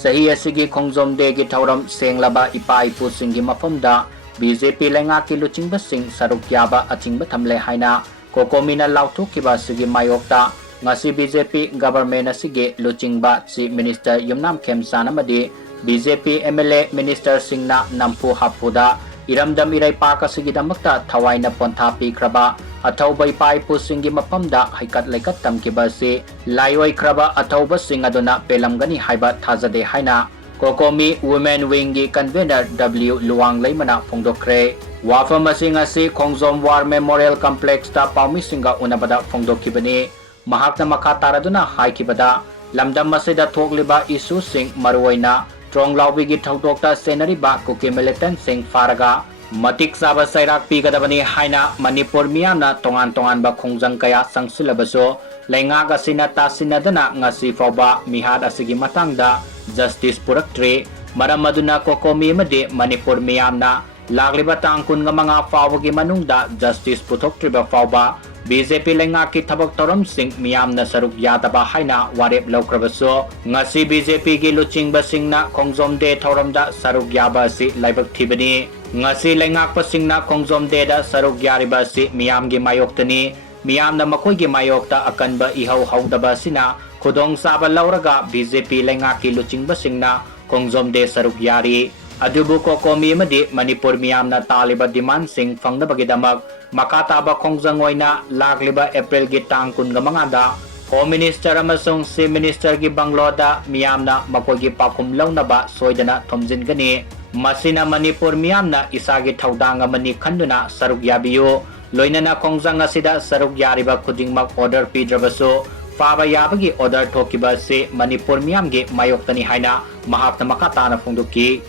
Sahi asigi khongjom de gi thauram senglaba ipa ipu singi mafamda BJP lenga ki luchingba sing saruk yaba achingba thamle haina Cocomi na lauthukkiba sigi mayokta ngasi BJP government asigi luchingba Chief Minister Yumnam Khemsan amadi BJP MLA Minister singna nampu hapuda iramdam irai park asigi damakta thawaina pontha pikraba athauba ipa ipu singi mafamda haikat laikat tamkiba si laioi kraba athauba sing aduna pelamgani haiba thajade haina Cocomi Women Wing gi convener W Luang Leimana phongdokre wafam asing asi Khongjom War Memorial Complex ta paumi singa unabada phongdokkibani mahakna makha taraduna haikibada lamdam masida thokliba issue sing maruoina Tronglaubi gi thokdokta senariba kuki militant sing faraga matik saba sairak pigadabani haina Manipur miyamna tongan ba khongjang kaya sangsilabaso laingaga sinata sinadana ngasi fauba mihad asigi matangda Justice Puraktre Maramaduna Cocomi Made Manipur Meeyamna Lagliba Tangkun nga mga fawagi manungda Justice Puthoktriba fawba BJP lenga ki thabak toram sing Meeyamna saruk yadaba haina warep laukrabaso ngasi BJP gi luching basingna Khongjom de thoramda saruk yaba si laibak thibani ngasi lenga pasingna Khongjom de da saruk yariba si Meeyam gi mayoktani Meeyamna Makhoigi mayokta akanba ihaw hawdaba sina Khudong saba lauraga BJP lenga ki luching basingna Khongjom de saruk yari adubu Cocomi amadi Manipur Meeyamna taliba demand sing fangnabagidamak makataba khongjang oina lagliba April gi tang kun nga mangada Home Minister amasung si Minister gi Bunglow Da Meeyamna Makhoigi Paokhum Lounaba SOIDANA thomjin gani masina Manipur Meeyamna isagi thaudang amani khanduna saruk yabiyo loinana khongjang asida saruk yariba khudingmak order pidrabaso Faba yabagi order thokiba se Manipur Meeyamge mayoktani haina mahakna makatana phongdokki